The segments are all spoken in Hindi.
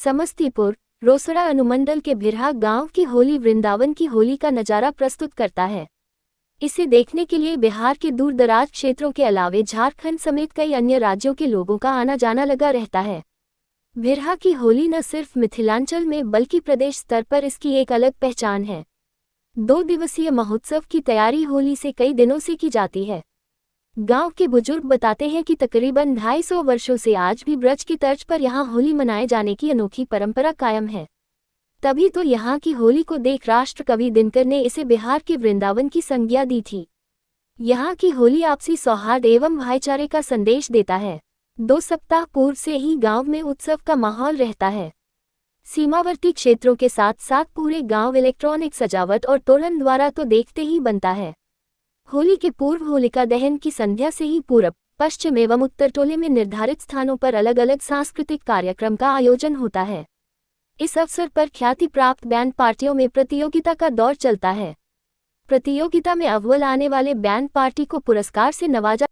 समस्तीपुर रोसड़ा अनुमंडल के भिरहा गांव की होली वृंदावन की होली का नजारा प्रस्तुत करता है। इसे देखने के लिए बिहार के दूर दराज क्षेत्रों के अलावे झारखंड समेत कई अन्य राज्यों के लोगों का आना जाना लगा रहता है। भिरहा की होली न सिर्फ मिथिलांचल में बल्कि प्रदेश स्तर पर इसकी एक अलग पहचान है। 2 दिवसीय महोत्सव की तैयारी होली से कई दिनों से की जाती है। गांव के बुजुर्ग बताते हैं कि तकरीबन 250 वर्षों से आज भी ब्रज की तर्ज पर यहां होली मनाए जाने की अनोखी परंपरा कायम है। तभी तो यहां की होली को देख राष्ट्र कवि दिनकर ने इसे बिहार के वृंदावन की संज्ञा दी थी। यहां की होली आपसी सौहार्द एवं भाईचारे का संदेश देता है। 2 सप्ताह पूर्व से ही गांव में उत्सव का माहौल रहता है। सीमावर्ती क्षेत्रों के साथ साथ पूरे गांव इलेक्ट्रॉनिक सजावट और तोरण द्वारा तो देखते ही बनता है। होली के पूर्व होलिका दहन की संध्या से ही पूरब, पश्चिम एवं उत्तर टोले में निर्धारित स्थानों पर अलग अलग सांस्कृतिक कार्यक्रम का आयोजन होता है। इस अवसर पर ख्याति प्राप्त बैंड पार्टियों में प्रतियोगिता का दौर चलता है। प्रतियोगिता में अव्वल आने वाले बैंड पार्टी को पुरस्कार से नवाजा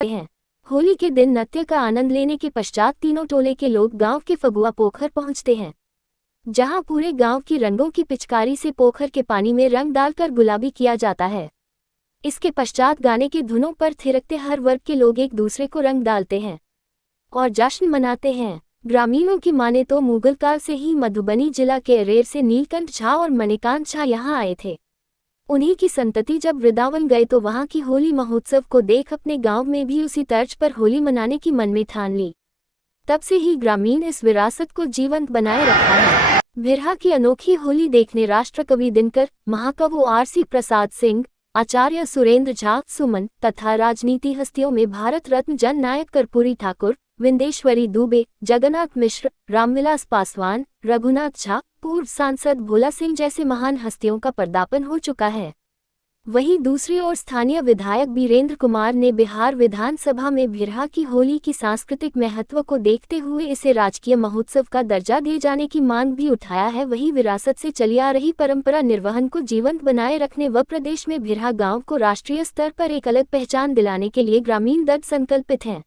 है। होली के दिन नृत्य का आनंद लेने के पश्चात तीनों टोले के लोग गांव के फगुआ पोखर पहुंचते हैं, जहां पूरे गांव की रंगों की पिचकारी से पोखर के पानी में रंग डालकर गुलाबी किया जाता है। इसके पश्चात गाने की धुनों पर थिरकते हर वर्ग के लोग एक दूसरे को रंग डालते हैं और जश्न मनाते हैं। ग्रामीणों की माने तो मुगल काल से ही मधुबनी जिला के अरेर से नीलकंठ झा और मणिकांत झा यहां आए थे। उन्हीं की संतति जब वृंदावन गए तो वहां की होली महोत्सव को देख अपने गांव में भी उसी तर्ज पर होली मनाने की मन में ठान ली। तब से ही ग्रामीण इस विरासत को जीवंत बनाए रखा है। भिरहा की अनोखी होली देखने राष्ट्रकवि दिनकर, महाकवि आरसी प्रसाद सिंह, आचार्य सुरेंद्र झा, सुमन तथा राजनीति हस्तियों में भारत रत्न जन नायक कर्पूरी ठाकुर, विंदेश्वरी दुबे, जगन्नाथ मिश्र, रामविलास पासवान, रघुनाथ झा, पूर्व सांसद भोला सिंह जैसे महान हस्तियों का पदार्पण हो चुका है। वहीं दूसरी ओर स्थानीय विधायक बीरेंद्र कुमार ने बिहार विधानसभा में भिरहा की होली की सांस्कृतिक महत्व को देखते हुए इसे राजकीय महोत्सव का दर्जा दिए जाने की मांग भी उठाया है। वहीं विरासत से चली आ रही परंपरा निर्वहन को जीवंत बनाए रखने व प्रदेश में भिरहा गांव को राष्ट्रीय स्तर पर एक अलग पहचान दिलाने के लिए ग्रामीण दृढ़ संकल्पित हैं।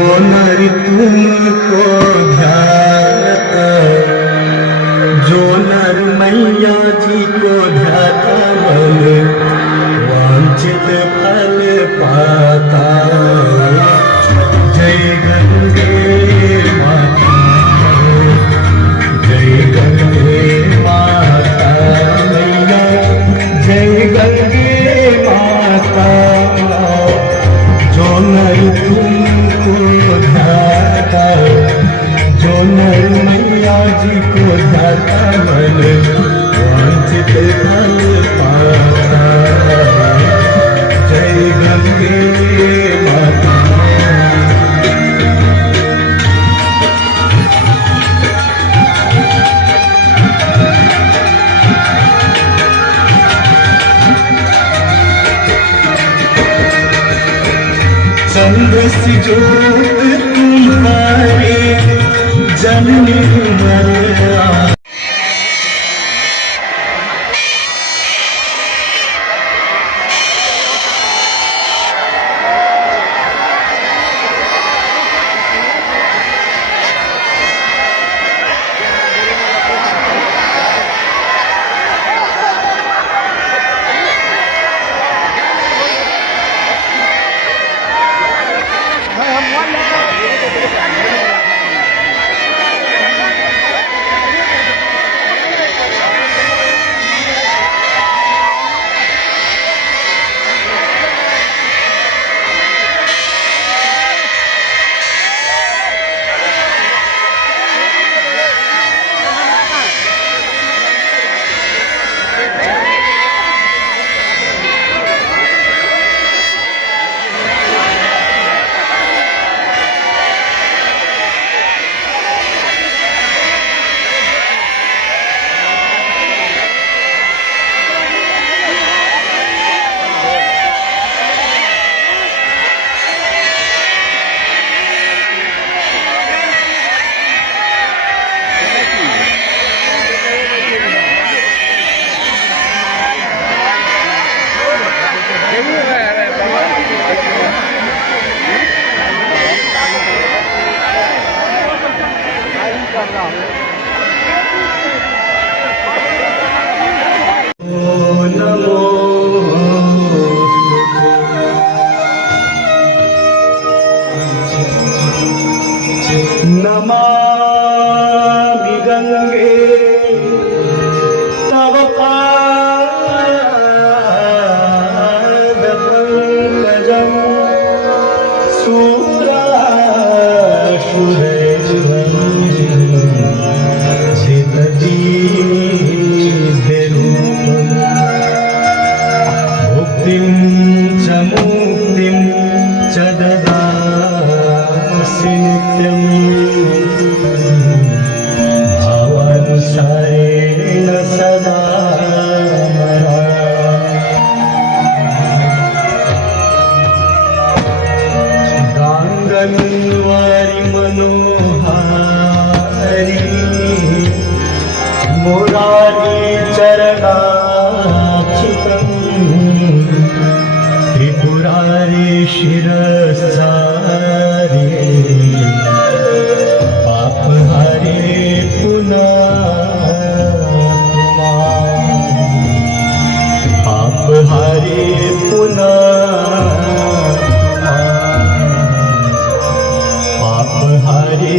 नर तुमको ध्याता, जो नर मैया जी को ध्याता मन वांछित फल पाता। जय गंगे माता, जय गंगे माता मैया, जय गंगे माता। जो नर तुमको ध्याता, जो नर मैया जी को ध्याता मन वांछित फल पाता। जय गंगे माता। चंद्र सी ज्योत तुम्हारे जननी मरिया। नमामि गंगे तव पादपङ्कजं सुरासुरैर्वन्दितं मुक्तिं च मुक्तिं च ददासि नित्यम्। भावानुसारेण सदा मया। गाङ्गन्वारि मनोहारि मुरारी चरणाच्युतम् त्रिपुरारी शिरसारी पापहारे पापहारे पापहारे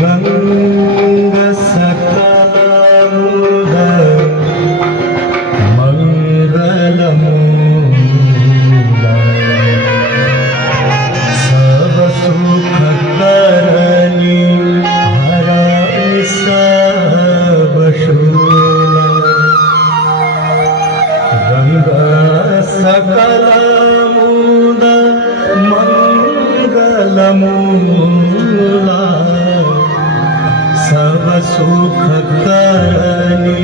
गंगा सकलमुद मंगलमूला, सब सुख करनी हराई सब शूला। गंगा सकलमुद मंगलमूला, सब सुख करनी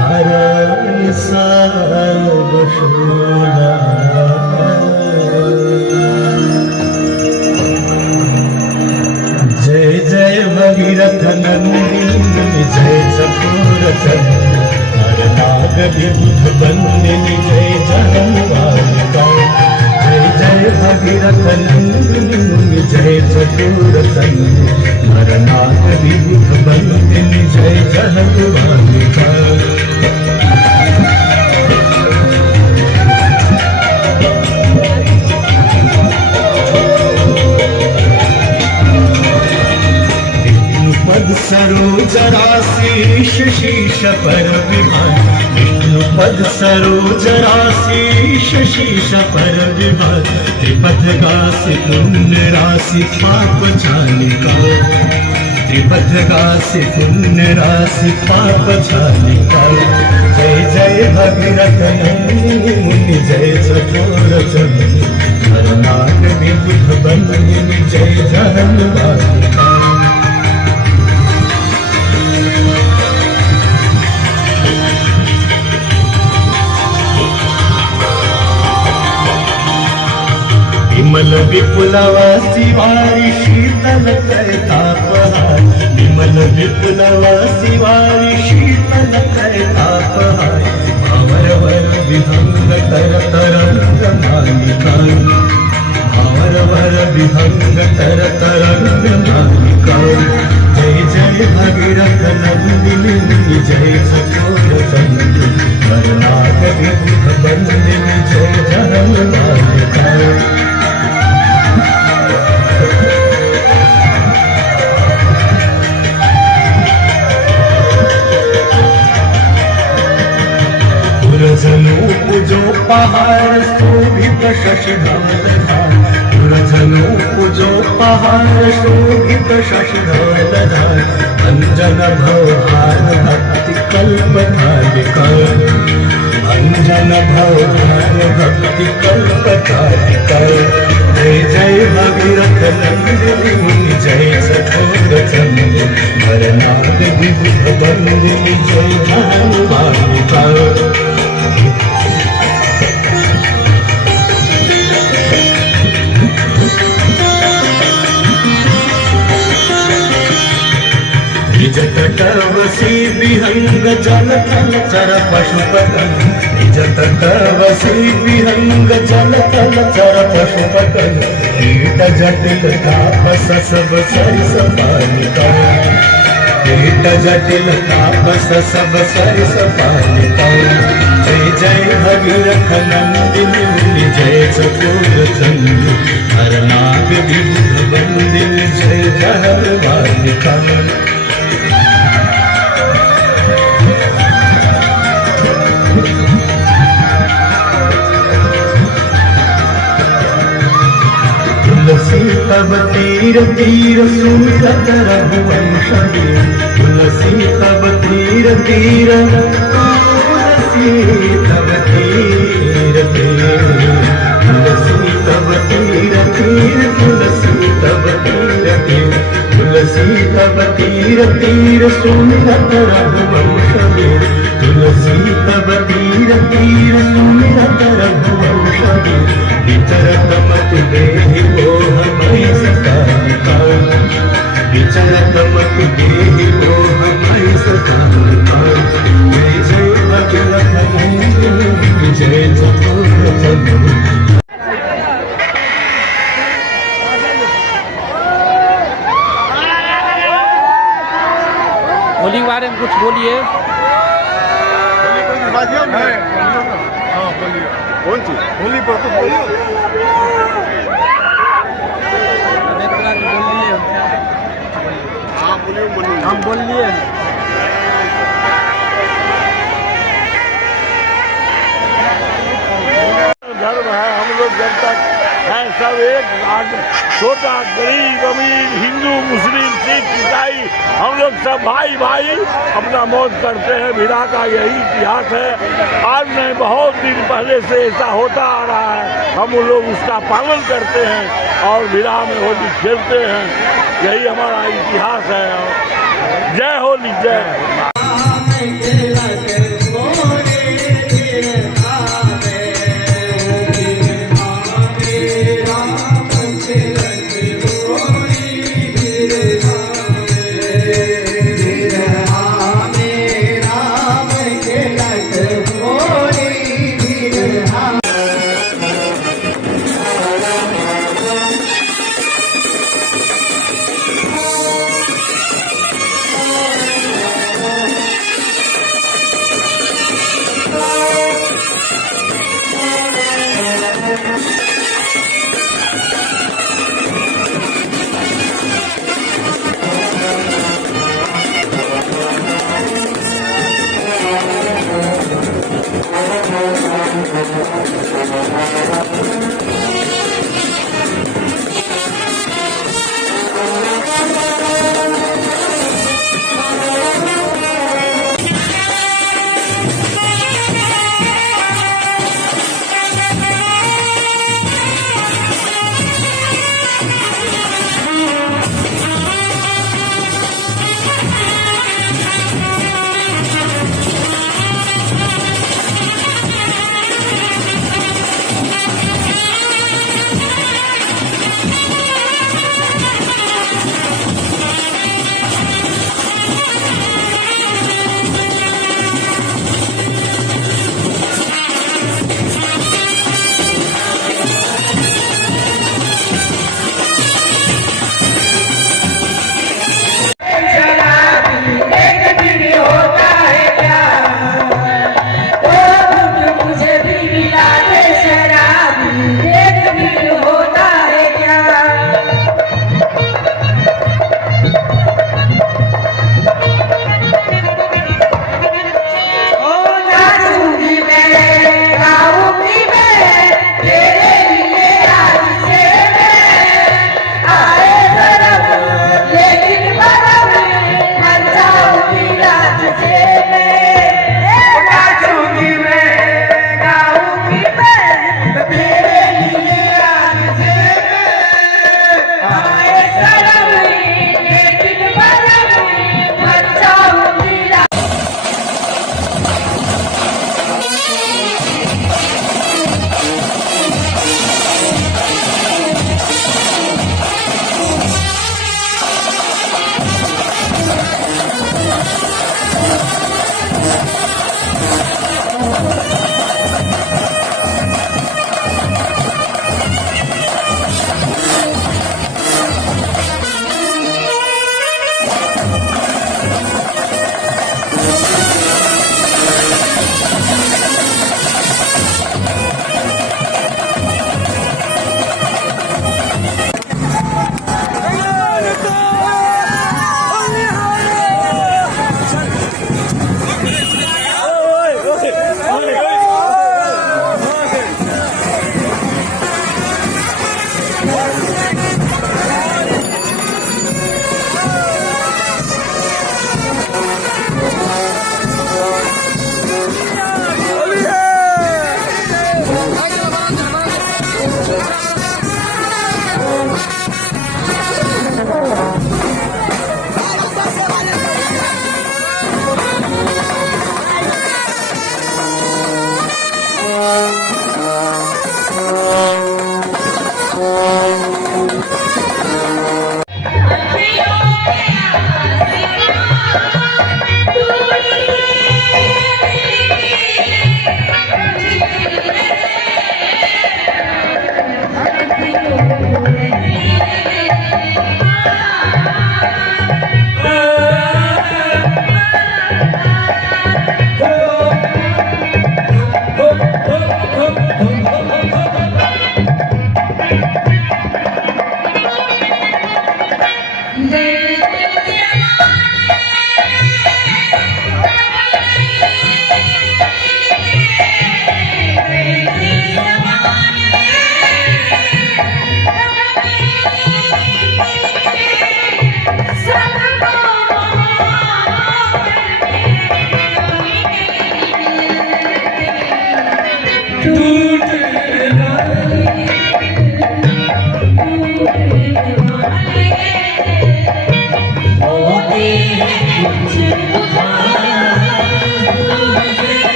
हरनि सब शूला। जय जय भगीरथ भगीरथ नंदिनी जय चकोर चंद्र नर नाग विबुध बंदिनी जय जहन्मालिका जय जय भगीरथ नंदिनी जय चकोर चंद्र नर नाग विबुध बंदिनी जय जहन्मालिका पद सरोज राशि शीश पर विभान विष्णु पद सरोज राशि शीश पर विभान त्रिपथ गासी पुण्य राशि पाप छालिका त्रिपथ गासी पुण्य राशि पाप छालिका जय जय भगीरथ नंदिनी मुनि जय चकोर चंद्र नर नाग विबुध बंदिनी जय जहन्मालिका विमल विपुलवासी वारी शीतल तापहार विमल विपुलवासी वारी शीतल तापहार भंवर वर विहंग तर तरंग मालिका भंवर वर विहंग तर तरंग मालिका जय जय भगीरथ नंदिनी जय चकोर चंद्र नर नाग विबुध बंदिनी जय जहन्मालिका जो पहाड़ शोभित शशधाल धार पुरधनु जो पहाड़ शोभित शशधाल धार अंजन भवभान भक्ति कल्प धारिका अंजन भवभान भक्ति कल्प धारिका जय जय भगीरथ नंदिनी मुनि जय चकोर चंद्र नर नाग विबुध बंदिनी जय जहन्मालिका निज तटवसी विहंग जल थल चर पशुपतन निज तटवसी विहंग जल थल चर पशुपतन कीट जटिल तापस सब सरिस पालिका कीट जटिल तापस सब सरिस पालिका जय जय भगीरथ नंदिनी मुनि जय चकोर चंद्र नर नाग विबुध बंदिनी जय जहन्मालिका तुलसी तब तीर तीर सुनत रघुवंश तुलसी तब तीर तीर तुलसी तब तीर तीर तुलसी तब तीर तीर तुलसी तब तीर तीर तुलसी तब तीर तीर सुनत रघुवंश तुलसी तब तीर तीर सुनत रघुवंश विचरत मति देहि मोह मयि सतारिका विचरत मति देहि मोह मयि सतारिका जय जय भगीरथ नंदिनी जय चकोर चंद्र होली के बारे में कुछ बोलिए। कौन सी होली पर तो बोलिए। हाँ बोलिए हम बोलिए। धर्म है हम लोग जब तक है सब एक छोटा गरीब अमीर हिंदू मुस्लिम सिख ईसाई हम लोग सब भाई भाई अपना मौज करते हैं। भिड़ा का यही इतिहास है। आज नहीं बहुत दिन पहले से ऐसा होता आ रहा है। हम लोग उसका पालन करते हैं और भिड़ा में होली खेलते हैं। यही हमारा इतिहास है। जय होली जय।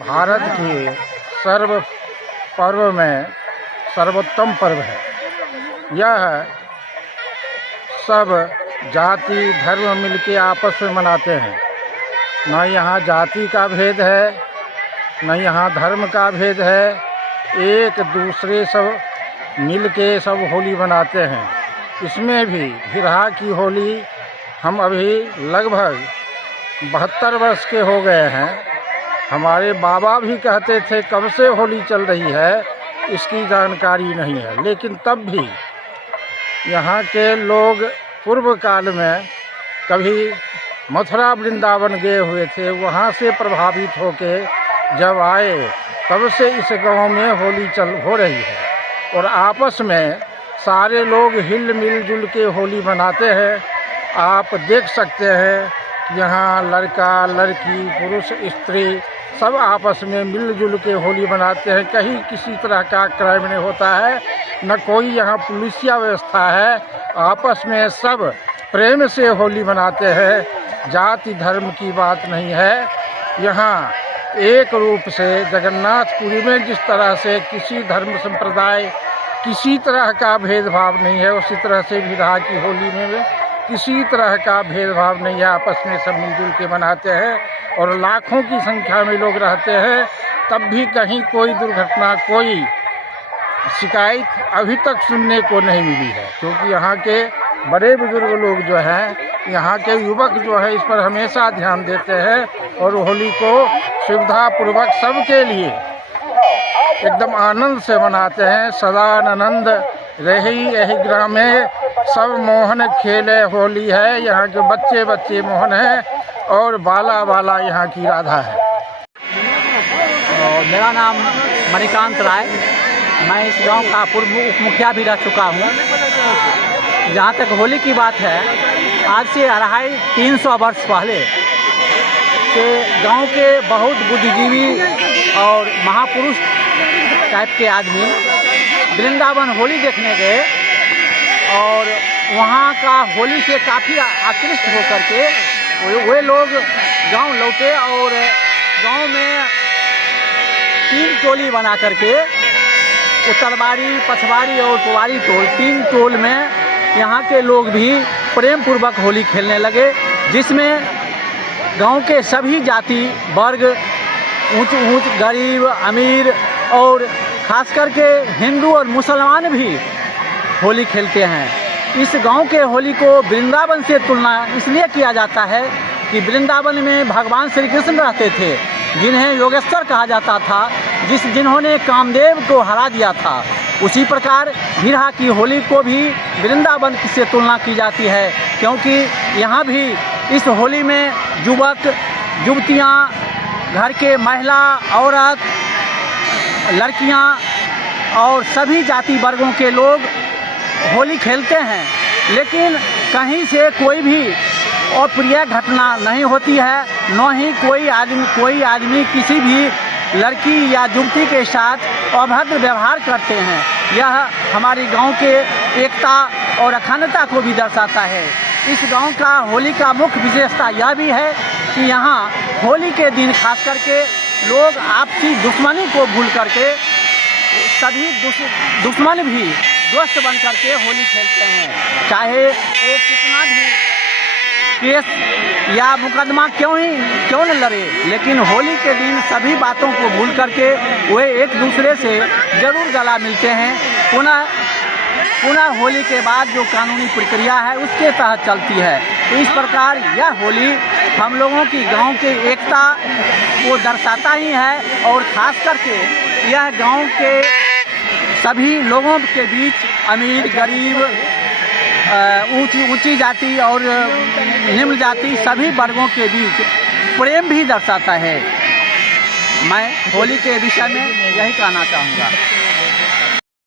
भारत के सर्व पर्व में सर्वोत्तम पर्व है। यह सब जाति धर्म मिलके आपस में मनाते हैं। न यहाँ जाति का भेद है, न यहाँ धर्म का भेद है। एक दूसरे सब मिलके सब होली मनाते हैं। इसमें भी बिरहा की होली हम अभी लगभग 72 वर्ष के हो गए हैं। हमारे बाबा भी कहते थे कब से होली चल रही है इसकी जानकारी नहीं है, लेकिन तब भी यहाँ के लोग पूर्व काल में कभी मथुरा वृंदावन गए हुए थे, वहाँ से प्रभावित होके जब आए तब से इस गांव में होली हो रही है। और आपस में सारे लोग हिल मिल जुल के होली मनाते हैं। आप देख सकते हैं यहाँ लड़का लड़की पुरुष स्त्री सब आपस में मिलजुल के होली मनाते हैं। कहीं किसी तरह का क्राइम नहीं होता है, न कोई यहाँ पुलिसिया व्यवस्था है। आपस में सब प्रेम से होली मनाते हैं। जाति धर्म की बात नहीं है। यहाँ एक रूप से जगन्नाथपुरी में जिस तरह से किसी धर्म संप्रदाय किसी तरह का भेदभाव नहीं है, उसी तरह से बिरहा की होली में किसी तरह का भेदभाव नहीं है। आपस में सब मिलजुल के मनाते हैं और लाखों की संख्या में लोग रहते हैं। तब भी कहीं कोई दुर्घटना कोई शिकायत अभी तक सुनने को नहीं मिली है, क्योंकि यहाँ के बड़े बुजुर्ग लोग जो हैं, यहाँ के युवक जो है इस पर हमेशा ध्यान देते हैं और होली को सुविधापूर्वक सबके लिए एकदम आनंद से मनाते हैं। सदानंद रही यही ग्राम में, सब मोहन खेले होली है। यहाँ के बच्चे बच्चे मोहन हैं और बाला बाला यहाँ की राधा है। मेरा नाम मणिकांत राय, मैं इस गांव का पूर्व उप मुखिया भी रह चुका हूं। जहां तक होली की बात है, आज से 250-300 वर्ष पहले से गांव के बहुत बुद्धिजीवी और महापुरुष टाइप के आदमी वृंदावन होली देखने गए और वहां का होली से काफ़ी आकृष्ट होकर के वे लोग गांव लौटे और गांव में 3 टोली बना करके, उत्तरवाड़ी, पछवाड़ी और पुवारी टोल, 3 टोल में यहाँ के लोग भी प्रेम पूर्वक होली खेलने लगे, जिसमें गांव के सभी जाति वर्ग, ऊंच गरीब अमीर और खास करके हिंदू और मुसलमान भी होली खेलते हैं। इस गांव के होली को वृंदावन से तुलना इसलिए किया जाता है कि वृंदावन में भगवान श्री कृष्ण रहते थे, जिन्हें योगेश्वर कहा जाता था, जिन्होंने कामदेव को हरा दिया था। उसी प्रकार बिरहा की होली को भी वृंदावन से तुलना की जाती है, क्योंकि यहाँ भी इस होली में युवक युवतियाँ, घर के महिला औरत, लड़कियाँ और सभी जाति वर्गों के लोग होली खेलते हैं। लेकिन कहीं से कोई भी अप्रिय घटना नहीं होती है, न ही कोई आदमी किसी भी लड़की या युवती के साथ अभद्र व्यवहार करते हैं। यह हमारी गांव के एकता और अखंडता को भी दर्शाता है। इस गांव का होली का मुख्य विशेषता यह भी है कि यहाँ होली के दिन खास करके लोग आपसी दुश्मनी को भूल करके सभी दुश्मन भी दोस्त बन करके होली खेलते हैं। चाहे वो कितना भी केस या मुकदमा क्यों न लड़े, लेकिन होली के दिन सभी बातों को भूल करके वे एक दूसरे से जरूर गला मिलते हैं। पुनः होली के बाद जो कानूनी प्रक्रिया है उसके तहत चलती है। तो इस प्रकार यह होली हम लोगों की गांव के एकता को दर्शाता ही है और ख़ास करके यह गांव के सभी लोगों के बीच अमीर गरीब, ऊंची जाति और निम्न जाति सभी वर्गों के बीच प्रेम भी दर्शाता है। मैं होली के विषय में यही कहना चाहूँगा।